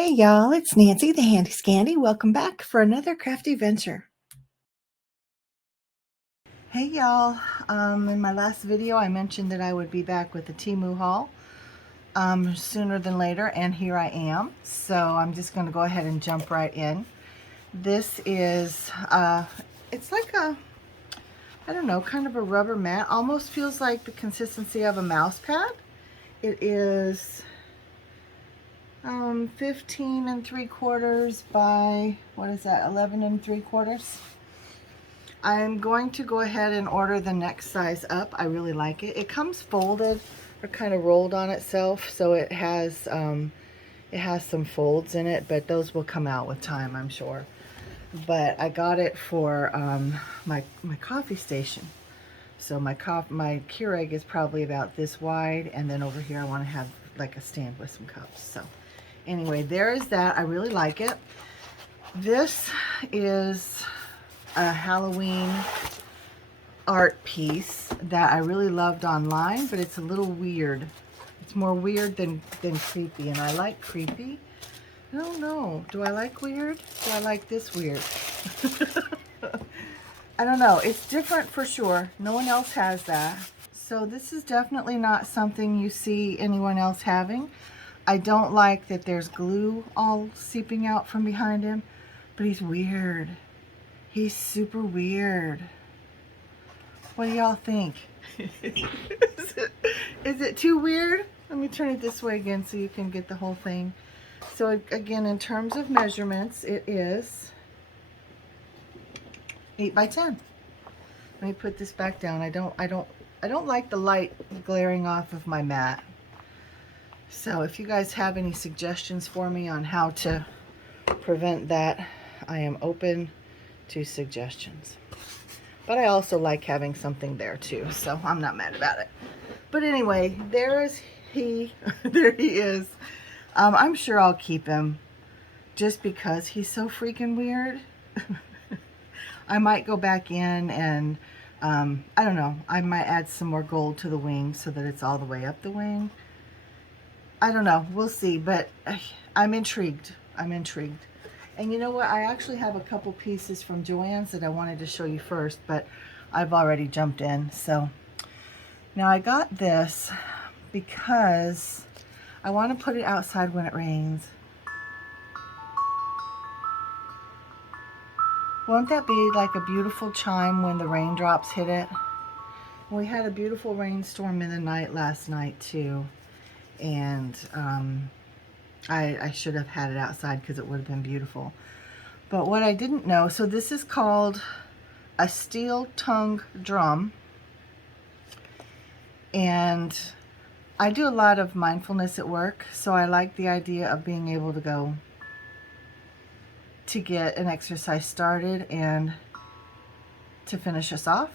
Hey y'all, it's Nancy the Handy Scandy. Welcome back for another crafty venture. Hey y'all, in my last video I mentioned that I would be back with the Temu haul sooner than later, and here I am. So I'm just going to go ahead and jump right in. This is, it's like a, I don't know, kind of a rubber mat. Almost feels like the consistency of a mouse pad. It is 15 3/4 by, what is that, 11 3/4. I'm going to go ahead and order the next size up. I really like it. It comes folded or kind of rolled on itself, so it has some folds in it, but those will come out with time, I'm sure. But I got it for my coffee station. So my Keurig is probably about this wide, and then over here I want to have like a stand with some cups. So anyway, there is that. I really like it. This is a Halloween art piece that I really loved online, but it's a little weird. It's more weird than creepy, and I like creepy. I don't know. Do I like weird? Do I like this weird? I don't know. It's different for sure. No one else has that. So this is definitely not something you see anyone else having. I don't like that there's glue all seeping out from behind him, but he's weird. He's super weird. What do y'all think? Is it too weird? Let me turn it this way again so you can get the whole thing. So again, in terms of measurements, it is 8 by 10. Let me put this back down. I don't like the light glaring off of my mat. So if you guys have any suggestions for me on how to prevent that, I am open to suggestions. But I also like having something there too, so I'm not mad about it. But anyway, there is he. There he is. I'm sure I'll keep him just because he's so freaking weird. I might go back in and I don't know, I might add some more gold to the wing so that it's all the way up the wing. I don't know, we'll see, but I'm intrigued. I'm intrigued. And you know what, I actually have a couple pieces from Joann's that I wanted to show you first, but I've already jumped in. So now I got this because I want to put it outside when it rains. Won't that be like a beautiful chime when the raindrops hit it? We had a beautiful rainstorm in the night last night too, and I should have had it outside because it would have been beautiful. But what I didn't know, so this is called a steel tongue drum, and I do a lot of mindfulness at work, so I like the idea of being able to go to get an exercise started and to finish us off.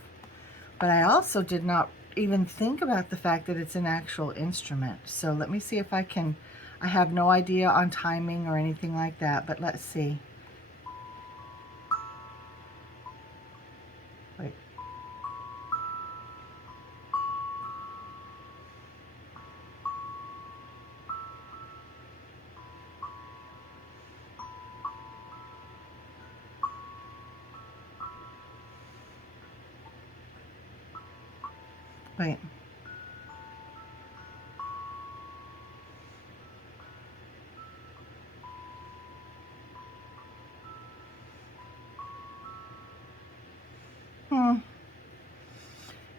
But I also did not even think about the fact that it's an actual instrument. So let me see if I can, I have no idea on timing or anything like that, but let's see. Wait. Wait.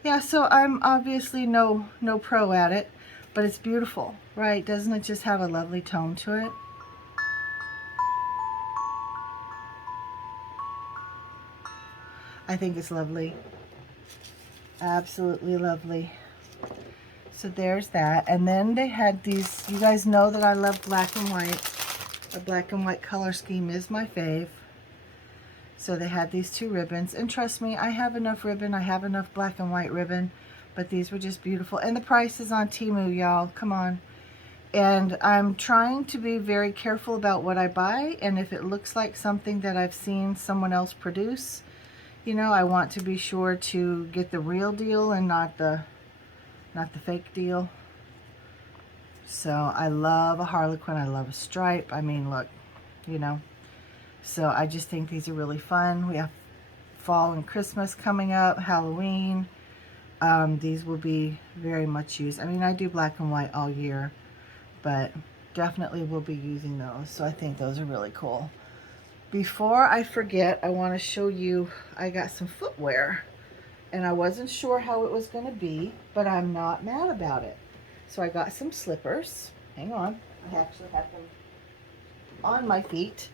Yeah, so I'm obviously no pro at it, but it's beautiful, right? Doesn't it just have a lovely tone to it? I think it's lovely. Absolutely lovely. So there's that. And then they had these, you guys know that I love black and white. The black and white color scheme is my fave. So they had these two ribbons, and trust me, I have enough ribbon. I have enough black and white ribbon, but these were just beautiful. And the price is on Temu, y'all. Come on. And I'm trying to be very careful about what I buy, and if it looks like something that I've seen someone else produce, you know, I want to be sure to get the real deal and not the fake deal. So I love a harlequin. I love a stripe. I mean, look, you know. So I just think these are really fun. We have fall and Christmas coming up, Halloween. These will be very much used. I mean, I do black and white all year, but definitely will be using those. So I think those are really cool. Before I forget, I want to show you, I got some footwear. And I wasn't sure how it was going to be, but I'm not mad about it. So I got some slippers. Hang on. I actually have them on my feet.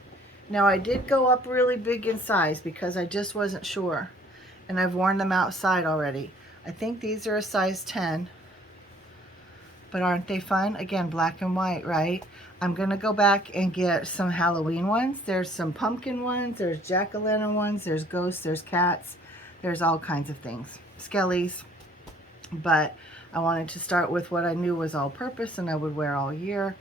Now I did go up really big in size because I just wasn't sure. And I've worn them outside already. I think these are a size 10. But aren't they fun? Again, black and white, right? I'm going to go back and get some Halloween ones. There's some pumpkin ones. There's jack-o'-lantern ones. There's ghosts. There's cats. There's all kinds of things. Skellies. But I wanted to start with what I knew was all-purpose and I would wear all year.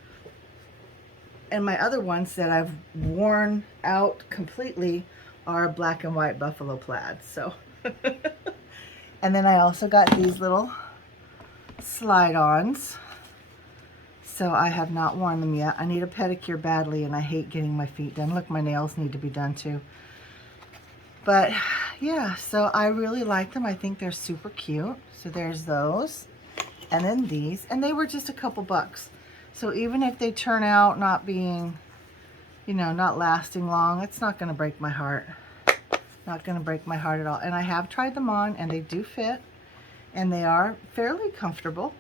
And my other ones that I've worn out completely are black and white buffalo plaid. So, and then I also got these little slide-ons. So I have not worn them yet. I need a pedicure badly and I hate getting my feet done. Look, my nails need to be done too. But yeah, so I really like them. I think they're super cute. So there's those. And then these. And they were just a couple bucks. So even if they turn out not being, you know, not lasting long, it's not going to break my heart. Not going to break my heart at all. And I have tried them on and they do fit. And they are fairly comfortable.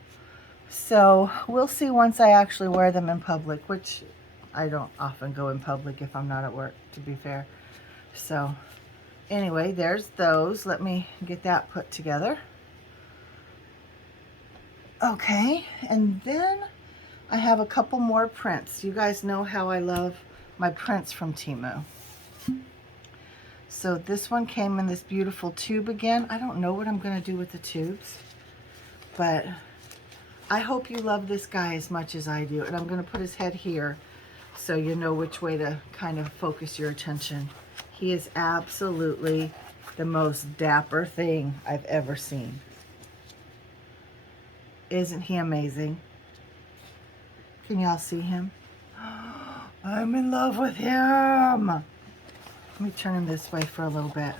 So we'll see once I actually wear them in public, which I don't often go in public if I'm not at work, to be fair. So anyway, there's those. Let me get that put together. Okay, and then I have a couple more prints. You guys know how I love my prints from Temu. So this one came in this beautiful tube again. I don't know what I'm going to do with the tubes, but I hope you love this guy as much as I do. And I'm going to put his head here so you know which way to kind of focus your attention. He is absolutely the most dapper thing I've ever seen. Isn't he amazing? Can y'all see him? I'm in love with him. Let me turn him this way for a little bit.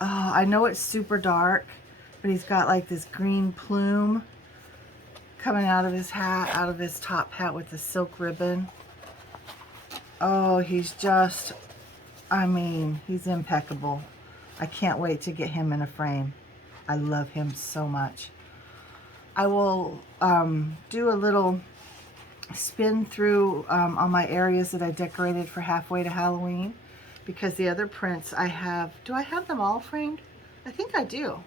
Oh, I know it's super dark, but he's got like this green plume coming out of his hat, out of his top hat with the silk ribbon. Oh, he's just, I mean, he's impeccable. I can't wait to get him in a frame. I love him so much. I will do a little spin through on my areas that I decorated for halfway to Halloween, because the other prints I have, do I have them all framed? I think I do.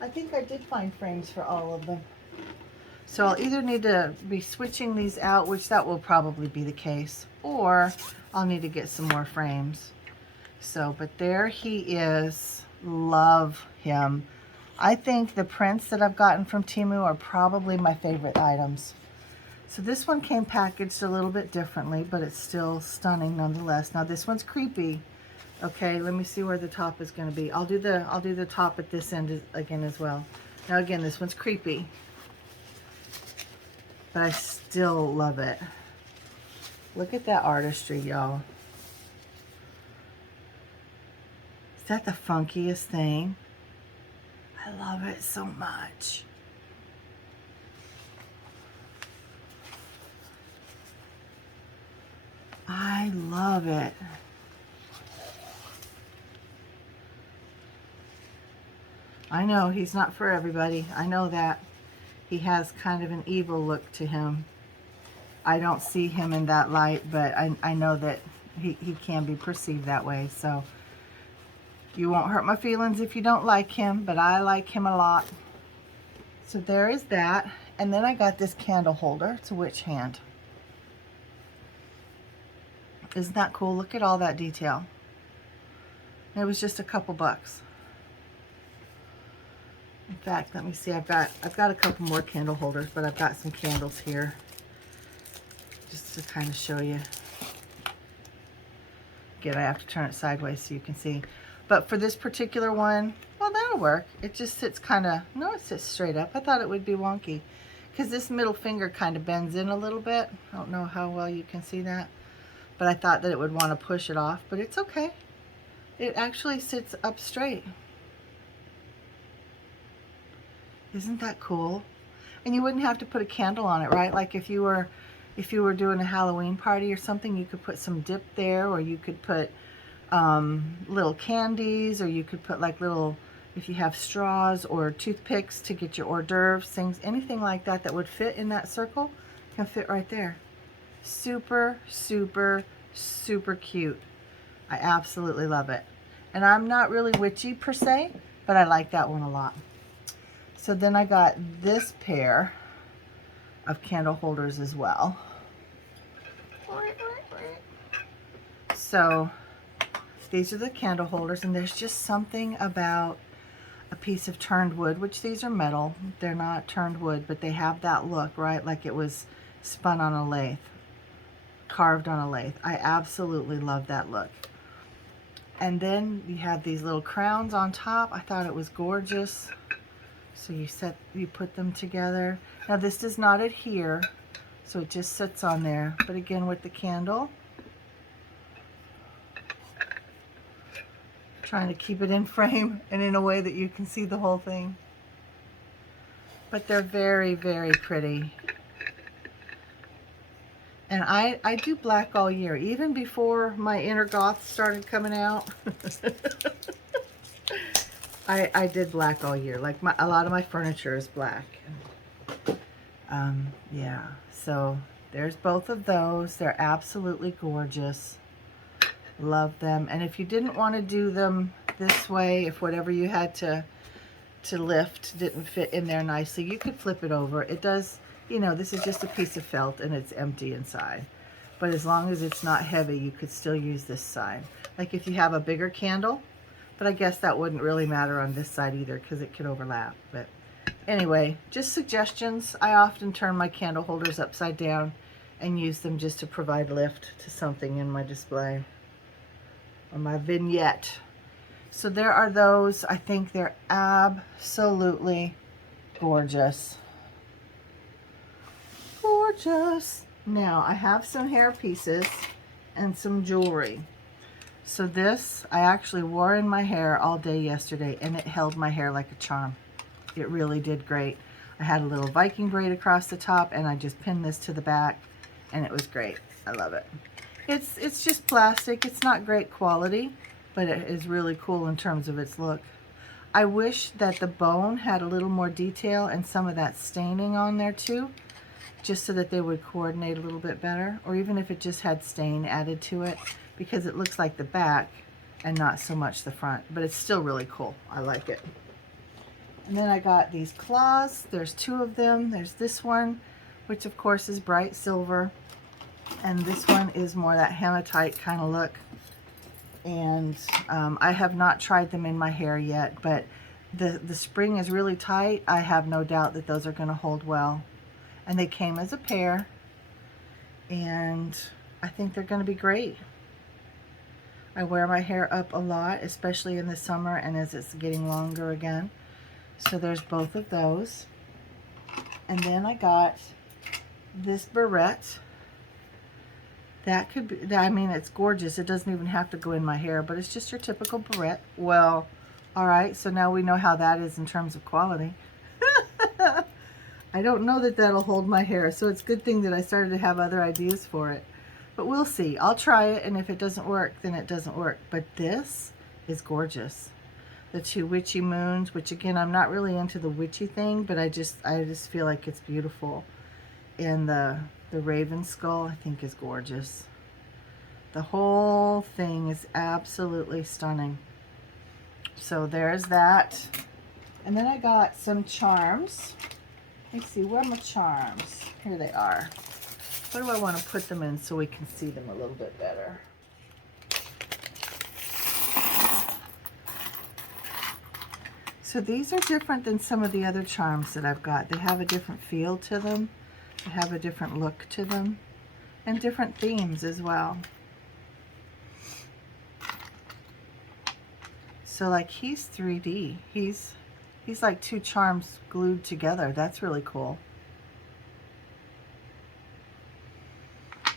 I think I did find frames for all of them. So I'll either need to be switching these out, which that will probably be the case, or I'll need to get some more frames. So, but there he is. Love him. I think the prints that I've gotten from Temu are probably my favorite items. So this one came packaged a little bit differently, but it's still stunning nonetheless. Now this one's creepy. Okay, let me see where the top is going to be. I'll do the top at this end again as well. Now again, this one's creepy, but I still love it. Look at that artistry, y'all. Is that the funkiest thing? I love it so much. I love it. I know he's not for everybody. I know that. He has kind of an evil look to him. I don't see him in that light, but I know that he can be perceived that way. So you won't hurt my feelings if you don't like him, but I like him a lot. So there is that. And then I got this candle holder. It's a witch hand. Isn't that cool? Look at all that detail. It was just a couple bucks. In fact, let me see. I've got a couple more candle holders, but I've got some candles here just to kind of show you. Again, I have to turn it sideways so you can see. But for this particular one, well, that'll work. It just sits kind of, no, it sits straight up. I thought it would be wonky because this middle finger kind of bends in a little bit. I don't know how well you can see that, but I thought that it would want to push it off, but it's okay. It actually sits up straight. Isn't that cool? And you wouldn't have to put a candle on it, right? Like if you were doing a Halloween party or something, you could put some dip there, or you could put little candies, or you could put like little, if you have straws or toothpicks to get your hors d'oeuvres, things, anything like that that would fit in that circle can fit right there. Super, super, super cute. I absolutely love it. And I'm not really witchy per se, but I like that one a lot. So then I got this pair of candle holders as well. So these are the candle holders, and there's just something about a piece of turned wood, which these are metal. They're not turned wood, but they have that look, right? Like it was spun on a lathe, carved on a lathe. I absolutely love that look. And then you have these little crowns on top. I thought it was gorgeous. So you put them together. Now this does not adhere, so it just sits on there. But again, with the candle, trying to keep it in frame and in a way that you can see the whole thing. But they're very, very pretty. And I do black all year, even before my inner goth started coming out. I did black all year. Like a lot of my furniture is black. Yeah, so there's both of those. They're absolutely gorgeous. Love them. And if you didn't want to do them this way, if whatever you had to lift didn't fit in there nicely, you could flip it over. It does, you know, this is just a piece of felt and it's empty inside. But as long as it's not heavy, you could still use this side. Like if you have a bigger candle, but I guess that wouldn't really matter on this side either because it could overlap. But anyway, just suggestions. I often turn my candle holders upside down and use them just to provide lift to something in my display or my vignette. So there are those. I think they're absolutely gorgeous. Gorgeous. Now I have some hair pieces and some jewelry. So this I actually wore in my hair all day yesterday, and it held my hair like a charm. It really did great. I had a little Viking braid across the top, and I just pinned this to the back, and it was great. I love it. It's just plastic. It's not great quality, but it is really cool in terms of its look. I wish that the bone had a little more detail and some of that staining on there too, just so that they would coordinate a little bit better, or even if it just had stain added to it, because it looks like the back and not so much the front, but it's still really cool. I like it. And then I got these claws. There's two of them. There's this one, which of course is bright silver, and this one is more that hematite kind of look. And I have not tried them in my hair yet, but the spring is really tight. I have no doubt that those are going to hold well. And they came as a pair, and I think they're going to be great. I wear my hair up a lot, especially in the summer and as it's getting longer again. So there's both of those. And then I got this barrette. That could be, I mean, it's gorgeous. It doesn't even have to go in my hair, but it's just your typical barrette. Well, all right, so now we know how that is in terms of quality. I don't know that that'll hold my hair, so it's a good thing that I started to have other ideas for it. But we'll see. I'll try it, and if it doesn't work, then it doesn't work. But this is gorgeous. The two witchy moons, which again, I'm not really into the witchy thing, but I just feel like it's beautiful. And the raven skull, I think, is gorgeous. The whole thing is absolutely stunning. So there's that. And then I got some charms. Let's see, where are my charms? Here they are. Where do I want to put them in so we can see them a little bit better? So these are different than some of the other charms that I've got. They have a different feel to them. They have a different look to them. And different themes as well. So like he's 3D. He's like two charms glued together. That's really cool.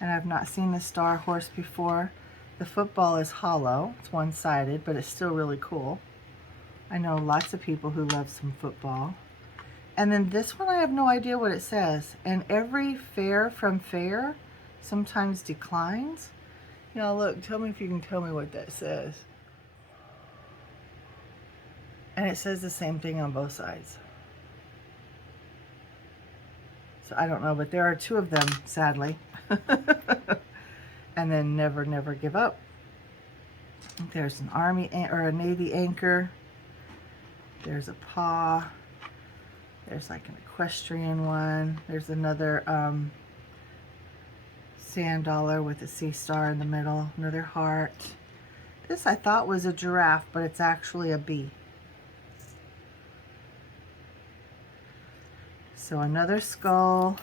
And I've not seen the star horse before. The football is hollow. It's one-sided, but it's still really cool. I know lots of people who love some football. And then this one, I have no idea what it says. And every fair from fair sometimes declines. You know, look, tell me if you can tell me what that says. And it says the same thing on both sides. So I don't know, but there are two of them, sadly. And then never, never give up. There's an Army or a Navy anchor. There's a paw. There's like an equestrian one. There's another sand dollar with a sea star in the middle. Another heart. This I thought was a giraffe, but it's actually a bee. So another skull.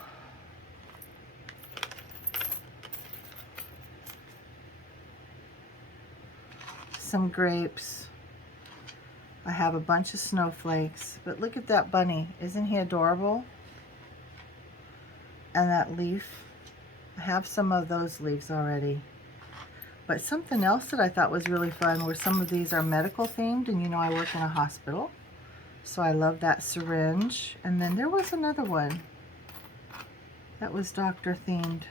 Some grapes. I have a bunch of snowflakes, but look at that bunny. Isn't he adorable? And that leaf. I have some of those leaves already. But something else that I thought was really fun were some of these are medical themed, and you know I work in a hospital. So I love that syringe. And then there was another one that was doctor themed.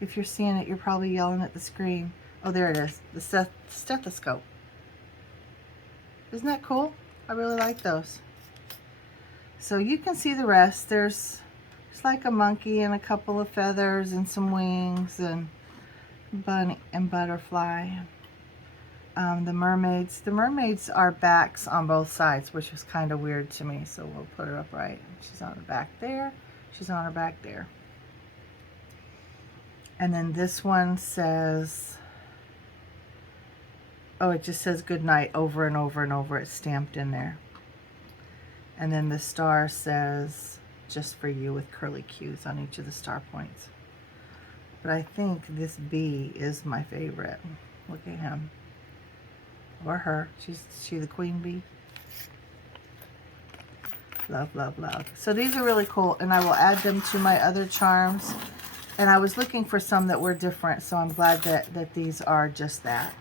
If you're seeing it, you're probably yelling at the screen. Oh, there it is, the stethoscope. Isn't that cool? I really like those. So you can see the rest. There's like a monkey and a couple of feathers and some wings and bunny and butterfly. The mermaids. The mermaids are backs on both sides, which was kind of weird to me. So we'll put her up right. She's on her back there. She's on her back there. And then this one says, oh, it just says good night over and over and over. It's stamped in there. And then the star says, just for you, with curly cues on each of the star points. But I think this bee is my favorite. Look at him. Or her. She's the queen bee. Love, love, love. So these are really cool, and I will add them to my other charms. And I was looking for some that were different, so I'm glad that these are just that.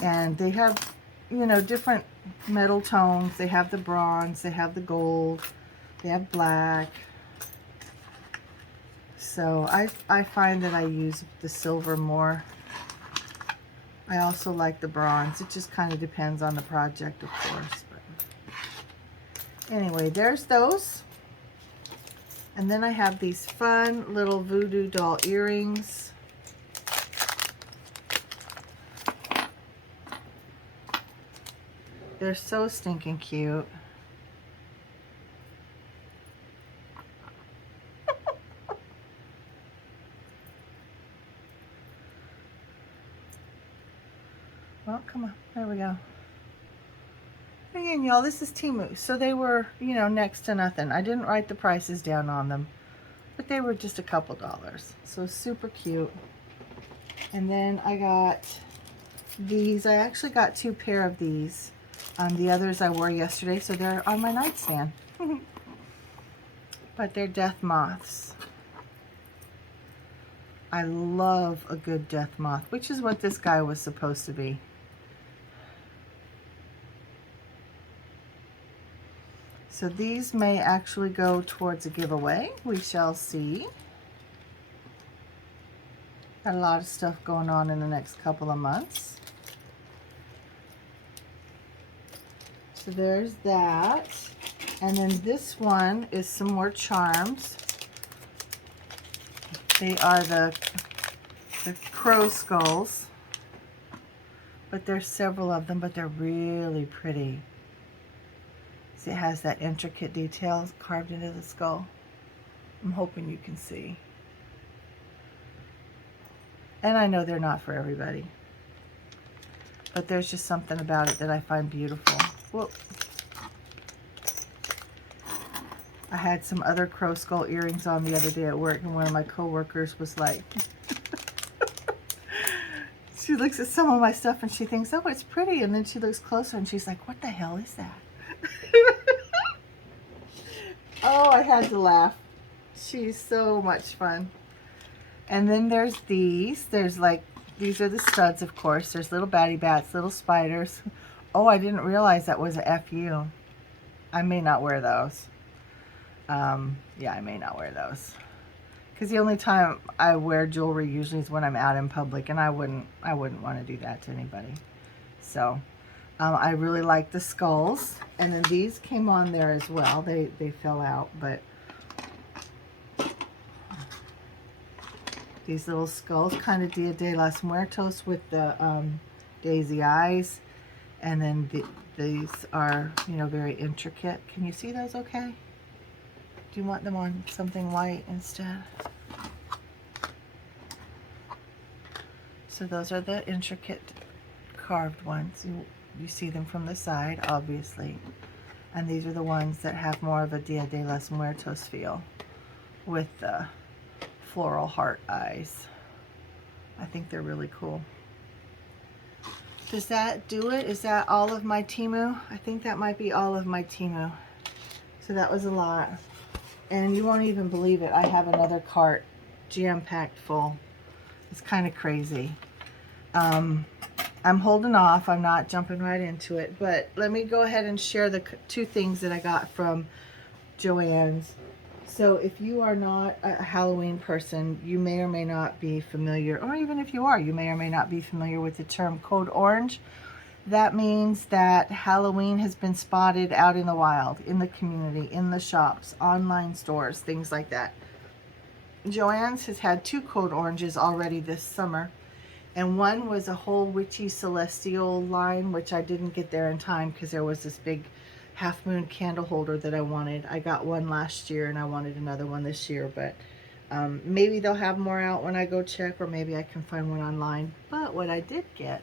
And they have, you know, different metal tones. They have the bronze, they have the gold, they have black. So I find that I use the silver more. I also like the bronze. It just kind of depends on the project, of course. But anyway, there's those. And then I have these fun little voodoo doll earrings. They're so stinking cute. Well, come on. There we go. Again, y'all, this is Temu. So they were, you know, next to nothing. I didn't write the prices down on them, but they were just a couple dollars. So super cute. And then I got these. I actually got 2 pair of these. The others I wore yesterday, so they're on my nightstand. But they're death moths. I love a good death moth, which is what this guy was supposed to be. So these may actually go towards a giveaway. We shall see. Got a lot of stuff going on in the next couple of months. So there's that. And then this one is some more charms. They are the crow skulls. But there's several of them, but they're really pretty. See, it has that intricate detail carved into the skull. I'm hoping you can see. And I know they're not for everybody, but there's just something about it that I find beautiful. Whoa. I had some other crow skull earrings on the other day at work, and one of my coworkers was like, she looks at some of my stuff and she thinks, oh, it's pretty, and then she looks closer and she's like, what the hell is that? Oh, I had to laugh. She's so much fun. And then there's these. There's like, these are the studs, of course. There's little batty bats, little spiders. Oh, I didn't realize that was a FU. I may not wear those. Yeah, I may not wear those. Because the only time I wear jewelry usually is when I'm out in public, and I wouldn't want to do that to anybody. So, I really like the skulls. And then these came on there as well. They fell out, but these little skulls, kind of Dia de los Muertos with the daisy eyes. And then these are, you know, very intricate. Can you see those okay? Do you want them on something white instead? So those are the intricate carved ones. You see them from the side, obviously. And these are the ones that have more of a Dia de los Muertos feel with the floral heart eyes. I think they're really cool. Does that do it? Is that all of my Temu? I think that might be all of my Temu. So that was a lot. And you won't even believe it. I have another cart jam-packed full. It's kind of crazy. I'm holding off. I'm not jumping right into it. But let me go ahead and share the two things that I got from Joann's. So if you are not a Halloween person, you may or may not be familiar, or even if you are, you may or may not be familiar with the term Code Orange. That means that Halloween has been spotted out in the wild, in the community, in the shops, online stores, things like that. Joann's has had 2 Code Oranges already this summer, and one was a whole witchy celestial line, which I didn't get there in time because there was this big half moon candle holder that I wanted. I got one last year and I wanted another one this year, but maybe they'll have more out when I go check, or maybe I can find one online. But what I did get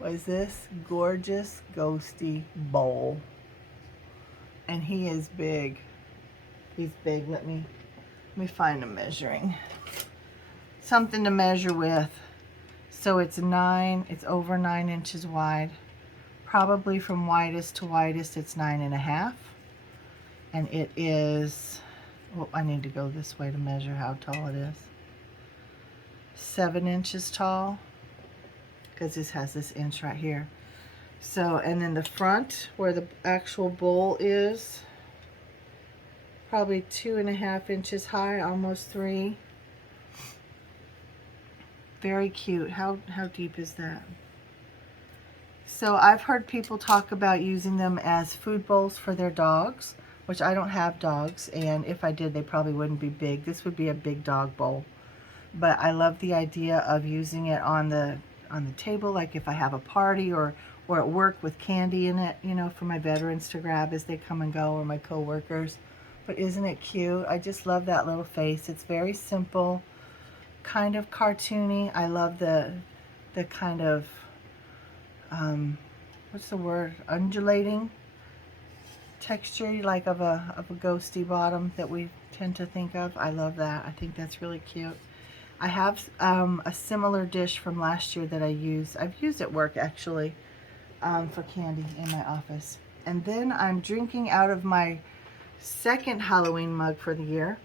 was this gorgeous ghosty bowl, and he is big. He's big. Let me find a measuring, something to measure with. So it's over 9 inches wide. Probably from widest to widest, it's 9.5. And it is, well, I need to go this way to measure how tall it is. 7 inches tall, because this has this inch right here. So, and then the front, where the actual bowl is, probably 2.5 inches high, almost 3. Very cute. How deep is that? So I've heard people talk about using them as food bowls for their dogs, which I don't have dogs, and if I did, they probably wouldn't be big. This would be a big dog bowl. But I love the idea of using it on the table, like if I have a party or at work with candy in it, you know, for my veterans to grab as they come and go, or my coworkers. But isn't it cute? I just love that little face. It's very simple, kind of cartoony. I love the kind of what's the word, undulating texture, like of a ghosty bottom that we tend to think of. I love that. I think that's really cute. I have a similar dish from last year that I've used at work actually, for candy in my office. And then I'm drinking out of my second Halloween mug for the year.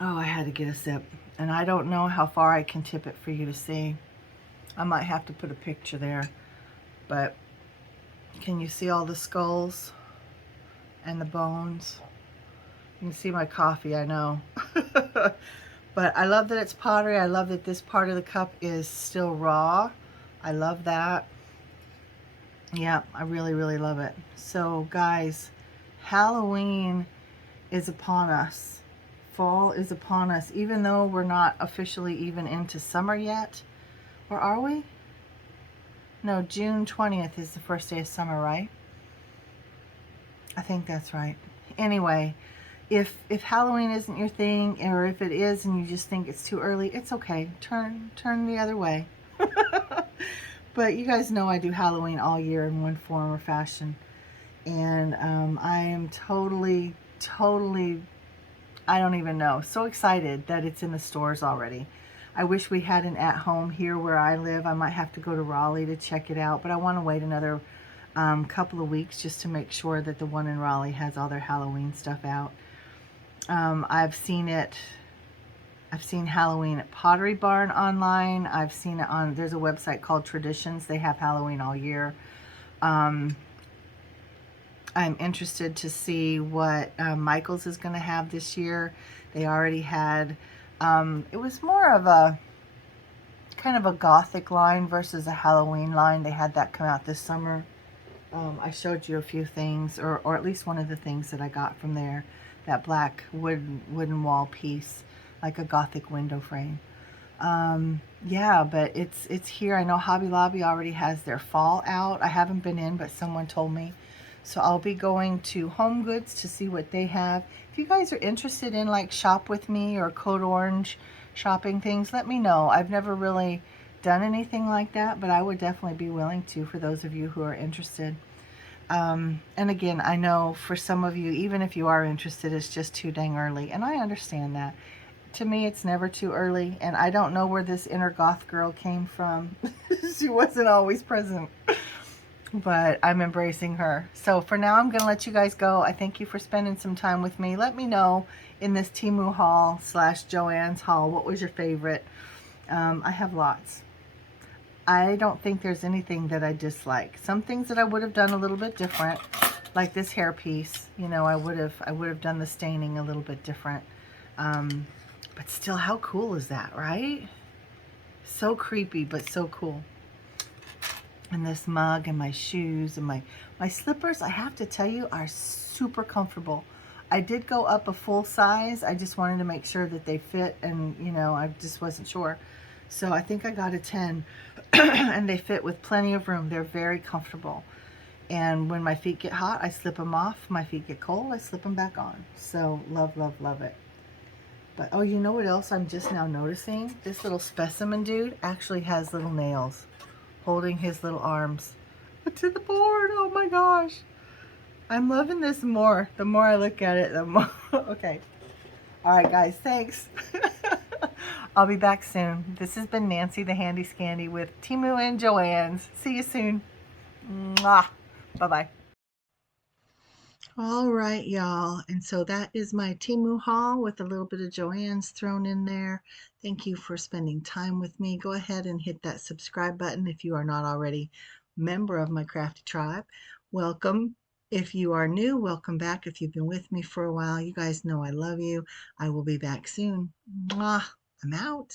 Oh, I had to get a sip. And I don't know how far I can tip it for you to see. I might have to put a picture there. But can you see all the skulls and the bones? You can see my coffee, I know. But I love that it's pottery. I love that this part of the cup is still raw. I love that. Yeah, I really, really love it. So guys, Halloween is upon us. Fall is upon us, even though we're not officially even into summer yet. Or are we? No, June 20th is the first day of summer, right? I think that's right. Anyway, if Halloween isn't your thing, or if it is and you just think it's too early, it's okay. Turn the other way. But you guys know I do Halloween all year in one form or fashion. And I am totally, I don't even know, so excited that it's in the stores already. I wish we had an at-home here where I live. I might have to go to Raleigh to check it out, but I want to wait another couple of weeks just to make sure that the one in Raleigh has all their Halloween stuff out. I've seen it. I've seen Halloween at Pottery Barn online. I've seen it on, there's a website called Traditions. They have Halloween all year. I'm interested to see what Michael's is going to have this year. They already had, it was more of a kind of a gothic line versus a Halloween line. They had that come out this summer. I showed you a few things, or at least one of the things that I got from there. That black wooden wall piece, like a gothic window frame. Yeah, but it's here. I know Hobby Lobby already has their fall out. I haven't been in, but someone told me. So I'll be going to Home Goods to see what they have. If you guys are interested in like Shop With Me or Code Orange shopping things, let me know. I've never really done anything like that, but I would definitely be willing to for those of you who are interested. And again, I know for some of you, even if you are interested, it's just too dang early, and I understand that. To me, it's never too early, and I don't know where this inner goth girl came from. She wasn't always present, but I'm embracing her. So for now, I'm going to let you guys go. I thank you for spending some time with me. Let me know in this Temu haul / Joann's haul, what was your favorite? I have lots. I don't think there's anything that I dislike. Some things that I would have done a little bit different, like this hair piece. You know, I would have done the staining a little bit different. But still, how cool is that, right? So creepy, but so cool. And this mug and my shoes and my slippers, I have to tell you, are super comfortable. I did go up a full size. I just wanted to make sure that they fit, and you know, I just wasn't sure. So I think I got a 10 and they fit with plenty of room. They're very comfortable. And when my feet get hot, I slip them off. My feet get cold, I slip them back on. So love, love, love it. But oh, you know what else I'm just now noticing? This little specimen dude actually has little nails holding his little arms to the board. Oh my gosh. I'm loving this more. The more I look at it, the more. Okay. All right, guys. Thanks. I'll be back soon. This has been Nancy the Handy Scandy with Temu and Joann's. See you soon. Mwah. Bye-bye. All right, y'all. And so that is my Temu haul with a little bit of Joann's thrown in there. Thank you for spending time with me. Go ahead and hit that subscribe button if you are not already a member of my crafty tribe. Welcome. If you are new, welcome back. If you've been with me for a while, you guys know I love you. I will be back soon. Mwah. I'm out.